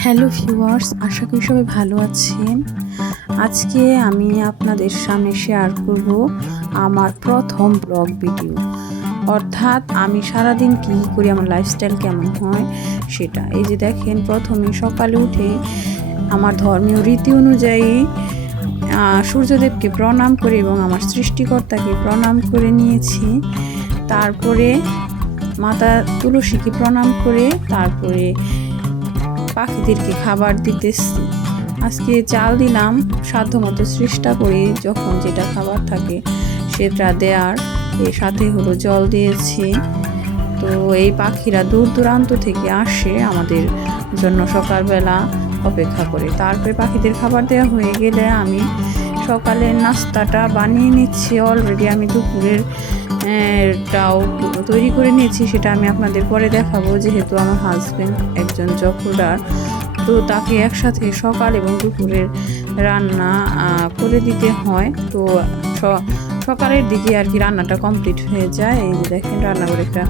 Hello viewers, আশা করি সবাই ভালো আছেন। আজকে আমি আপনাদের সামনে শেয়ার করব আমার প্রথম ব্লগ ভিডিও। অর্থাৎ আমি সারাদিন কী করি, আমার লাইফস্টাইল কেমন হয় সেটা। এই যে দেখেন, প্রথমে সকালে উঠে আমার ধর্মীয় রীতি অনুযায়ী সূর্যদেবকে প্রণাম করে এবং আমার সৃষ্টিকর্তাকে প্রণাম করে নিয়েছি। তারপরে মাতা তুলসীকে প্রণাম করে, তারপরে পাখিদেরকে খাবার দিতেছি। আজকে চাল দিলাম সাধ্য মতো চেষ্টা করি যখন যেটা খাবার থাকে সেটা দেওয়ার এর সাথে হলো জল দিয়েছি। তো এই পাখিরা দূর দূরান্ত থেকে আসে আমাদের জন্য সকালবেলা অপেক্ষা করে। তারপরে পাখিদের খাবার দেওয়া হয়ে গেলে আমি সকালের নাস্তাটা বানিয়ে নিচ্ছি। অলরেডি আমি দুপুরের টাও তৈরি করে নিয়েছি সেটা আমি আপনাদের পরে দেখাবো, যেহেতু আমার হাজবেন্ড একজন জকুদার তো তাকে একসাথে সকাল এবং দুপুরের রান্না করে দিতে হয়। তো সকালের দিকে আর কি রান্নাটা কমপ্লিট হয়ে যায়। এই যে দেখেন রান্নাঘরে একটা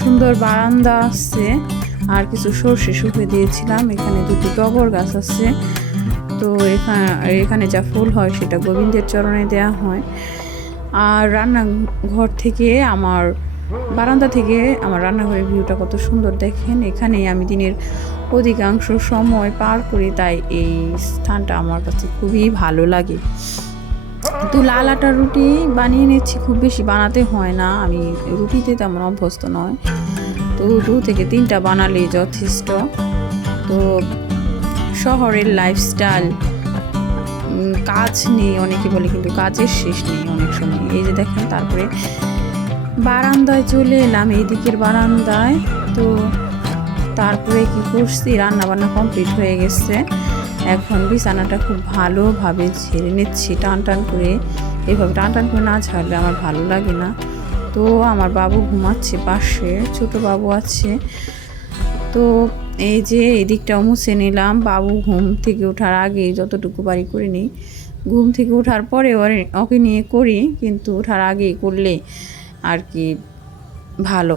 সুন্দর বারান্দা আছে। আর কিছু সর্ষে শুকিয়ে দিয়েছিলাম। এখানে দুটি টগর গাছ আছে। তো এখানে এখানে যা ফুল হয় সেটা গোবিন্দের চরণে দেওয়া হয়। আর রান্নাঘর থেকে আমার বারান্দা থেকে আমার রান্নাঘরের ভিউটা কত সুন্দর দেখেন। এখানেই আমি দিনের অধিকাংশ সময় পার করি, তাই এই স্থানটা আমার কাছে খুবই ভালো লাগে। তো লাল আটার রুটি বানিয়ে নিচ্ছি, খুব বেশি বানাতে হয় না। আমি রুটিতে তেমন অভ্যস্ত নয়। তো দু থেকে তিনটা বানালেই যথেষ্ট। তো শহরের লাইফস্টাইল কাজ নেই, অনেকে বলে কিন্তু কাজের শেষ নেই অনেক সময়। এই যে দেখেন, তারপরে বারান্দায় চলে এলাম এই দিকের বারান্দায়। তো তারপরে কি করছি রান্না বান্না কমপ্লিট হয়ে গেছে। এখন বিছানাটা খুব ভালোভাবে ঝেড়ে নিচ্ছি, টান টান করে। এইভাবে টান টান করে না ঝাড়লে আমার ভালো লাগে না। তো আমার বাবু ঘুমাচ্ছে পাশে, ছোট বাবু আছে। তো এই যে এই দিকটাও মুছে নিলাম, বাবু ঘুম থেকে ওঠার আগে যতটুকু বাড়ি করে নিই। ঘুম থেকে ওঠার পরে ওকে নিয়ে করি, কিন্তু ওঠার আগে করলে আর কি ভালো।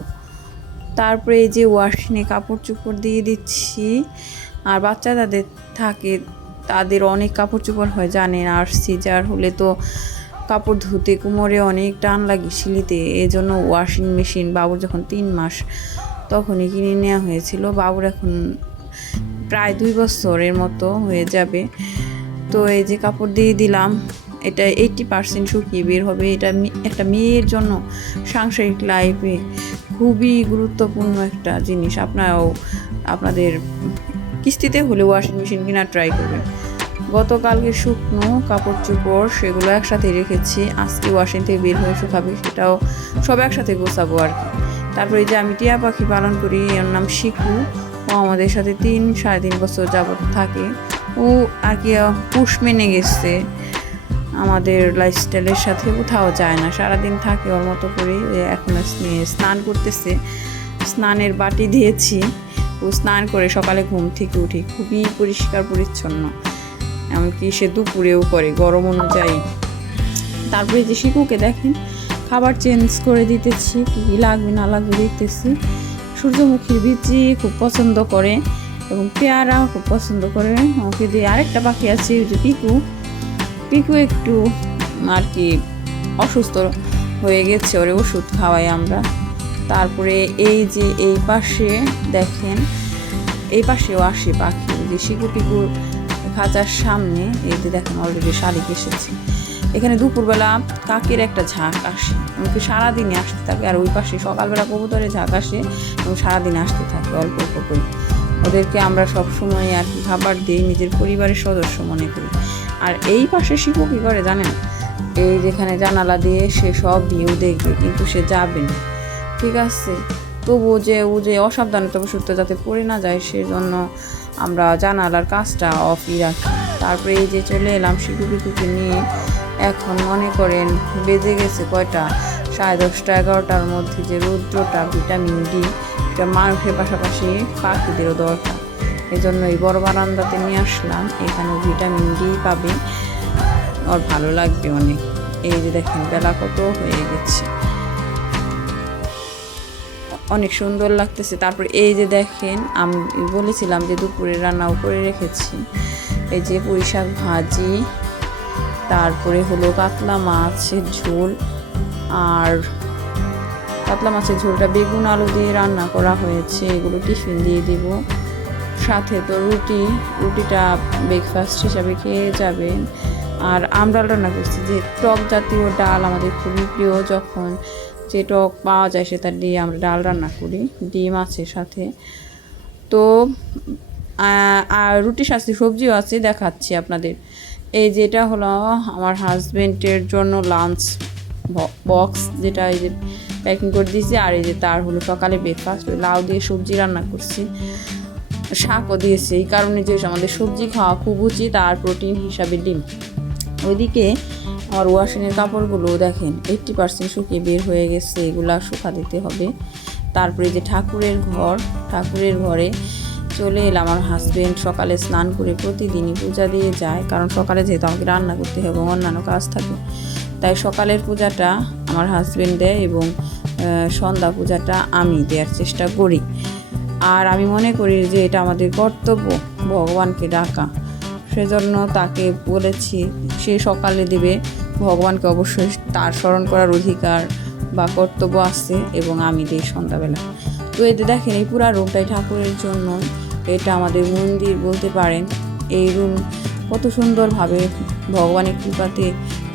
তারপরে এই যে ওয়াশিংয়ে কাপড় চোপড় দিয়ে দিচ্ছি। আর বাচ্চা তাদের থাকে, তাদের অনেক কাপড় চোপড় হয়, জানেন, আর সিজার হলে তো কাপড় ধুতে কোমরে অনেক টান লাগে সিলিতে এই জন্য ওয়াশিং মেশিন বাবুর যখন তিন মাস তখনই কিনে নেওয়া হয়েছিল। বাবুর এখন প্রায় দুই বছরের মতো হয়ে যাবে। তো এই যে কাপড় দিয়ে দিলাম, এটা এইটটি পার্সেন্ট শুকিয়ে বের হবে। এটা একটা মেয়ের জন্য সাংসারিক লাইফে খুবই গুরুত্বপূর্ণ একটা জিনিস। আপনারাও আপনাদের কিস্তিতে হলে ওয়াশিং মেশিন কিনা ট্রাই করবেন। গতকালকে শুকনো কাপড় চোপড় সেগুলো একসাথে রেখেছি। আজকে ওয়াশিং থেকে বের হয়ে শুকাবে, সেটাও সব একসাথে গোছাবো আর কি। তারপরে যে আমি টিয়া পাখি পালন করি এর নাম শিখু ও আমাদের সাথে তিন, সাড়ে তিন বছর যাবত থাকে। ও আর কি পুষ মেনে গেছে। আমাদের লাইফস্টাইলের সাথে কোথাও যায় না। সারাদিন থাকে ওর মতো করে। এখন স্নে- স্নান করতেছে। স্নানের বাটি দিয়েছি। ও স্নান করে সকালে ঘুম থেকে উঠে খুবই পরিষ্কার, পরিচ্ছন্ন। এমনকি সে দুপুরেও করে, গরম অনুযায়ী। তারপরে যে শিকুকে দেখেন খাবার চেঞ্জ করে দিতেছি, কী কী লাগবে না লাগবে দেখতেছি। সূর্যমুখীর বিচি খুব পছন্দ করে এবং পেয়ারা খুব পছন্দ করে। আমাকে দিয়ে আরেকটা পাখি আছে ওই যে পিকু। পিকু একটু আর কি অসুস্থ হয়ে গেছে, ওরে ওষুধ খাওয়াই আমরা। তারপরে এই যে এই পাশে দেখেন, এই পাশেও আসে পাখি। যে শিকু পিকুর খাঁচার সামনে, এই যে দেখেন অলরেডি শালিক এসেছে। এখানে দুপুরবেলা কাকের একটা ঝাঁক আসে। এমনকি সারাদিনই আসতে থাকে? আর ওই পাশে সকালবেলা কবুতরের ঝাঁক আসে এবং সারাদিন আসতে থাকে অল্প অল্প করে। ওদেরকে আমরা সব সময় আর কি খাবার দিই, নিজের পরিবারের সদস্য মনে করি। আর এই পাশে শিশু কী করে জানেন? এই যেখানে জানালা দিয়ে সে সব ভিউ দেখবে, কিন্তু সে যাবে না। ঠিক আছে? তবুও যে ও যে অসাবধানতা বসত যাতে পড়ে না যায়, সেজন্য আমরা জানালার কাজটা অফই রাখি। তারপরে এই যে চলে এলাম শিশু পিকুকে নিয়ে এখন মনে করেন বেজে গেছে কয়টা? সাড়ে দশটা, এগারোটার মধ্যে যে রৌদ্রটা, ভিটামিন ডি, এটা মানুষের পাশাপাশি পাখিদেরও দরকার। এই জন্য এই বড় বারান্দাতে নিয়ে আসলাম, এখানে ভিটামিন ডি পাবে। ওর ভালো লাগবে অনেক। এই যে দেখেন, বেলা কত হয়ে গেছে। অনেক সুন্দর লাগতেছে। তারপরে এই যে দেখেন, আমি বলেছিলাম যে দুপুরে রান্নাও করে রেখেছি। এই যে পুঁই শাক ভাজি তারপরে হলো কাতলা মাছের ঝোল আর কাতলা মাছের ঝোলটা বেগুন আলু দিয়ে রান্না করা হয়েছে, এগুলো টিফিন দিয়ে দিব। সাথে তো রুটি, রুটিটা ব্রেকফাস্ট হিসাবে খেয়ে যাবেন আর আমরা রান্না করছি, যে টক জাতীয় ডাল আমাদের খুবই প্রিয়, যখন যে টক পাওয়া যায় সেটা দিয়ে আমরা ডাল রান্না করি, ডিম আছে সাথে। তো আর রুটির সাথে সবজিও আছে, দেখাচ্ছি আপনাদের। এই যেটা হলো আমার হাজবেন্ডের জন্য লাঞ্চ বক্স যেটা এই যে প্যাকিং করে দিয়েছি, আর এই যে তার হলো সকালে ব্রেকফাস্ট লাউ দিয়ে সবজি রান্না করছি, শাকও দিয়েছি, এই কারণে যে আমাদের সবজি খাওয়া খুব উচিত আর প্রোটিন হিসাবে ডিম। ওইদিকে আমার ওয়াশিংয়ের কাপড়গুলো দেখেন এইট্টি পার্সেন্ট শুকিয়ে বের হয়ে গেছে, এগুলা শুকা দিতে হবে। তারপরে যে ঠাকুরের ঘর, ঠাকুরের ঘরে চলে এলাম আমার হাজবেন্ড সকালে স্নান করে প্রতিদিনই পূজা দিয়ে যায়। কারণ সকালে যেহেতু আমাকে রান্না করতে হবে অন্যান্য কাজ থাকে, তাই সকালের পূজাটা আমার হাজবেন্ড দেয় এবং সন্ধ্যা পূজাটা আমি দেওয়ার চেষ্টা করি। আর আমি মনে করি যে এটা আমাদের কর্তব্য, ভগবানকে ডাকা। সেজন্য তাকে বলেছি, সে সকালে দেবে। ভগবানকে অবশ্যই তার স্মরণ করার অধিকার বা কর্তব্য আছে এবং আমি দিই সন্ধ্যাবেলা। তো এতে দেখেন, এই পুরা রুমটাই ঠাকুরের জন্য। এটা আমাদের মন্দির বলতে পারেন। এই রুম কত সুন্দরভাবে ভগবানের কৃপাতে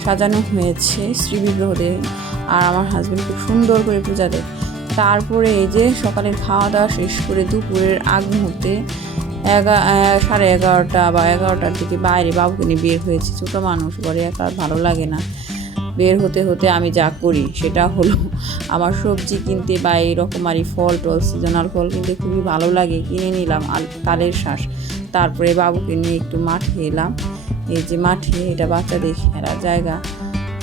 সাজানো হয়েছে শ্রী বিগ্রহ দিয়ে আর আমার হাজব্যান্ড খুব সুন্দর করে পূজা দেয়। তারপরে এই যে সকালের খাওয়া দাওয়া শেষ করে দুপুরের আগ মুহূর্তে এগা সাড়ে এগারোটা বা এগারোটার দিকে বাইরে বাবুকে নিয়ে বের হয়েছে। ছোটো মানুষ, ঘরে একা ভালো লাগে না। বের হতে হতে আমি যা করি সেটা হলো আমার সবজি কিনতে বা এই রকমারি ফল টল সিজনাল ফল কিনতে খুবই ভালো লাগে। কিনে নিলাম আর তালের শ্বাস তারপরে বাবুকে নিয়ে একটু মাঠে এলাম। এই যে মাঠে, এটা বাচ্চাদের খেলার জায়গা।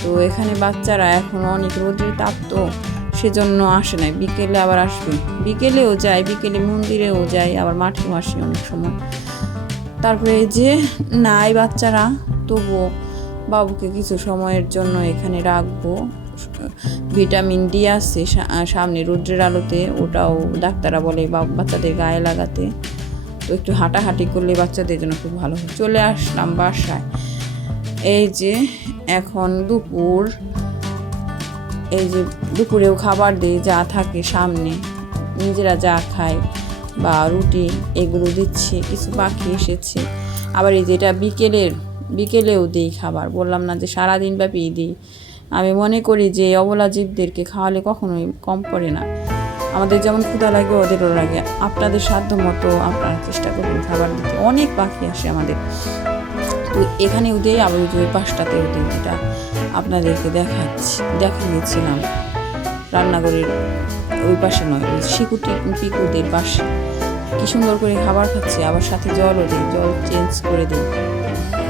তো এখানে বাচ্চারা এখন অনেক রোদের তাপ তো সেজন্য আসে নাই। বিকেলে আবার আসবে। বিকেলেও যায়, বিকেলে মন্দিরেও যায়, আবার মাঠেও আসে অনেক সময়। তারপরে যে নাই বাচ্চারা, তবুও বাবুকে কিছু সময়ের জন্য এখানে রাখব। ভিটামিন ডি আসছে সামনে রৌদ্রের আলোতে ওটাও ডাক্তাররা বলে বাচ্চাদের গায়ে লাগাতে। তো একটু হাঁটাহাঁটি করলে বাচ্চাদের জন্য খুব ভালো হয়। চলে আসলাম বাসায়। এই যে এখন দুপুর। এই যে দুপুরেও খাবার দিই যা থাকে সামনে। নিজেরা যা খায় বা রুটি, এগুলো দিচ্ছে, কিছু পাখি এসেছে। আবার এই যেটা বিকেলের বিকেলেও দিই খাবার। বললাম, না, যে সারাদিন ব্যাপী দিই। আমি মনে করি যে, অবলা জীবদেরকে খাওয়ালে কখনোই কম পড়ে না। আমাদের যেমন ক্ষুধা লাগে, ওদেরও লাগে। আপনাদের সাধ্য মতো আপনারা চেষ্টা করুন খাবার দিতে। অনেক পাখি আসে আমাদের। তো এখানে উদয় আবার ওই পাশটাতে উদয় যেটা আপনাদেরকে দেখাচ্ছি, দেখিয়েছিলাম। রান্নাঘরের ওই পাশে নয় শিকুটি, পিকুদের পাশে। কি সুন্দর করে খাবার খাচ্ছে, আবার সাথে জলও দিই, জল চেঞ্জ করে দিই।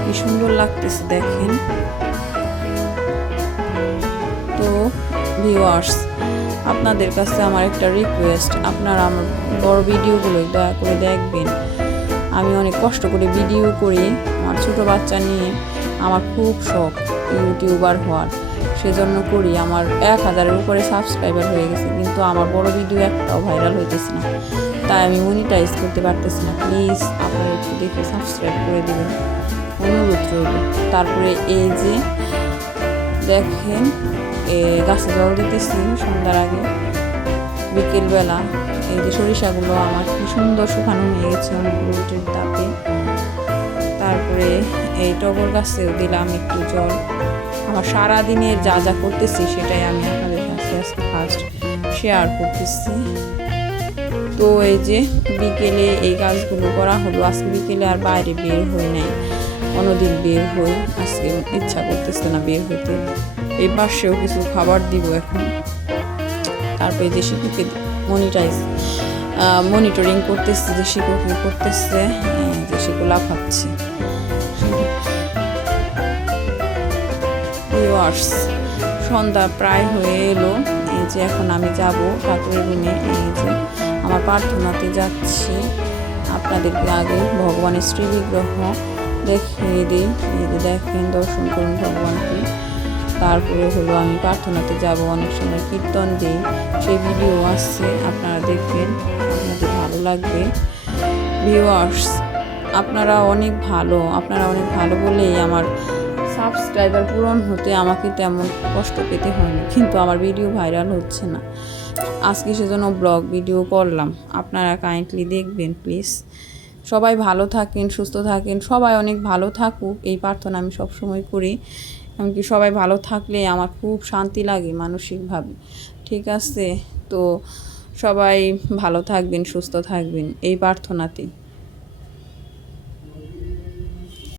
কি সুন্দর লাগতেছে দেখেন। তো ভিউয়ার্স আপনাদের কাছে আমার একটা রিকোয়েস্ট আপনারা আমার বড় ভিডিওগুলো দয়া করে দেখবেন। আমি অনেক কষ্ট করে ভিডিও করি, আমার ছোটো বাচ্চা নিয়ে আমার খুব শখ ইউটিউবার হওয়ার। সেজন্য করি, আমার এক হাজারের উপরে সাবস্ক্রাইবার হয়ে গেছে, কিন্তু আমার বড় ভিডিও একটাও ভাইরাল হইতেছে না। তাই আমি মনিটাইজ করতে পারতেছি না। প্লিজ আপনারা একটু দেখে সাবস্ক্রাইব করে দেবেন। অনুরোধ রইল তারপরে এই যে দেখেন, এ গাছে জল দিতেছি সন্ধ্যার আগে। বিকেলবেলা এই যে সরিষাগুলো আমার কি সুন্দর শুকানো হয়ে গেছে অনেক রোদের তাপে তারপরে এই টগর গাছেও দিলাম একটু জল। আমার সারা দিনের যা যা করতেছি সেটাই আমি আপনাদের কাছে আজকে ফার্স্ট শেয়ার করতেছি। তো এই যে বিকেলে এই কাজগুলো করা হলো। আজকে বিকেলে আর বাইরে বের হই নাই। অন্যদিন বের হই, আজকে ইচ্ছা করতেছে না বের হতে এই পাশেও কিছু খাবার দিব এখন। তারপরে যে শিশুকে মনিটাইজ মনিটরিং করতেছে, যে শিশুকে করতেছে যে শিশু লাফাচ্ছে। সন্ধ্যা প্রায় হয়ে এলো। এই যে এখন আমি যাব ঠাকুরের রুমে। এই যে আমার প্রার্থনাতে যাচ্ছি। আপনাদেরকে আগে ভগবানের শ্রী বিগ্রহ দেখিয়ে দিই। এই যে দেখেন, দর্শন করুন ভগবানকে। তারপরে হলো আমি প্রার্থনাতে যাব, অনেক সময় কীর্তন দিই। সেই ভিডিও আসছে, আপনারা দেখবেন, আপনাদের ভালো লাগবে। ভিউয়ার্স আপনারা অনেক ভালো, আপনারা অনেক ভালো বলেই আমার সাবস্ক্রাইবার পূরণ হতে আমাকে তেমন কষ্ট পেতে হয়নি। কিন্তু আমার ভিডিও ভাইরাল হচ্ছে না। আজকে সেজন্য ব্লগ ভিডিও করলাম। আপনারা কাইন্ডলি দেখবেন প্লিজ সবাই ভালো থাকেন, সুস্থ থাকেন, সবাই অনেক ভালো থাকুক, এই প্রার্থনা আমি সবসময় করি। এমনকি সবাই ভালো থাকলে আমার খুব শান্তি লাগে মানসিকভাবে। ঠিক আছে? তো সবাই ভালো থাকবেন, সুস্থ থাকবেন, এই প্রার্থনাতে